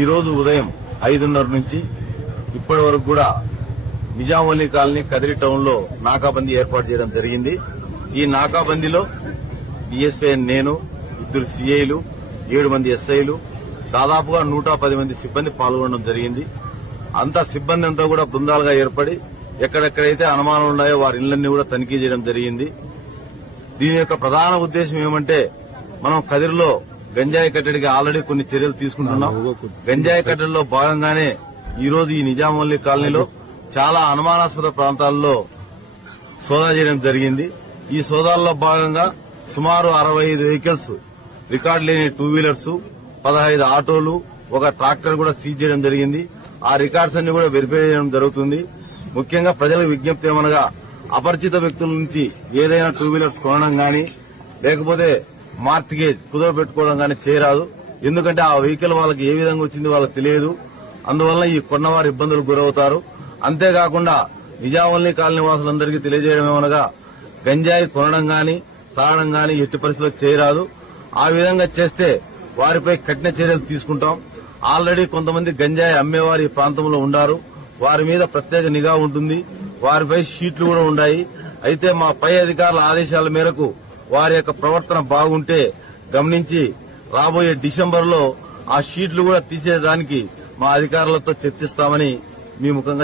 ఈ రోజు ఉదయం 5:30 నుంచి ఇప్పటి వరకు కూడా నిజాంవల్లి కాలనీ కదిరి టౌన్ లో నాకాబందీ ఏర్పాటు చేయడం జరిగింది. ఈ నాకాబందీలో డీఎస్పీ నేను, 2 సిఐలు, 7 మంది ఎస్ఐలు, దాదాపుగా 110 మంది సిబ్బంది పాల్గొనడం జరిగింది. అంతా సిబ్బంది అంతా కూడా బృందాలుగా ఏర్పడి ఎక్కడెక్కడైతే అనుమానాలు ఉన్నాయో వారి ఇళ్లన్నీ కూడా తనిఖీ చేయడం జరిగింది. దీని యొక్క ప్రధాన ఉద్దేశం ఏమంటే, మనం కదిరిలో గంజాయి కట్టడికి ఆల్రెడీ కొన్ని చర్యలు తీసుకుంటున్నాం. గంజాయి కట్టడిలో భాగంగానే ఈ రోజు ఈ నిజాంవల్లి కాలనీలో చాలా అనుమానాస్పద ప్రాంతాల్లో సోదా చేయడం జరిగింది. ఈ సోదాల్లో భాగంగా సుమారు 65 వెహికల్స్, రికార్డు లేని 2 వీలర్స్, 15 ఆటోలు, ఒక ట్రాక్టర్ కూడా సీజ్ చేయడం జరిగింది. ఆ రికార్డ్స్ అన్ని కూడా వెరిఫై చేయడం జరుగుతుంది. ముఖ్యంగా ప్రజలకు విజ్ఞప్తి ఏమనగా, అపరిచిత వ్యక్తుల నుంచి ఏదైనా 2 వీలర్స్ కొనడం గాని లేకపోతే మార్టిగేజ్ కుదువ పెట్టుకోవడం గాని చేయరాదు. ఎందుకంటే ఆ వెహికల్ వాళ్ళకి ఏ విధంగా వచ్చింది వాళ్ళకి తెలియదు. అందువల్ల ఈ కొన్నవారు ఇబ్బందులకు గురవుతారు. అంతేకాకుండా నిజాంవల్లి కాలనీ వాసులందరికీ తెలియజేయడం ఏమనగా, గంజాయి కొనడం గాని తాగడం గాని ఎట్టి పరిస్థితుల్లో చేయరాదు. ఆ విధంగా చేస్తే వారిపై కఠిన చర్యలు తీసుకుంటాం. ఆల్రెడీ కొంతమంది గంజాయి అమ్మేవారు ఈ ప్రాంతంలో ఉన్నారు. వారి మీద ప్రత్యేక నిఘా ఉంటుంది. వారిపై షీట్లు కూడా ఉన్నాయి. అయితే మా పై అధికారుల ఆదేశాల మేరకు వారి యొక్క ప్రవర్తన బాగుంటే గమనించి రాబోయే డిసెంబర్లో ఆ షీట్లు కూడా తీసేయడానికి మా అధికారులతో చర్చిస్తామని మీ ముఖంగా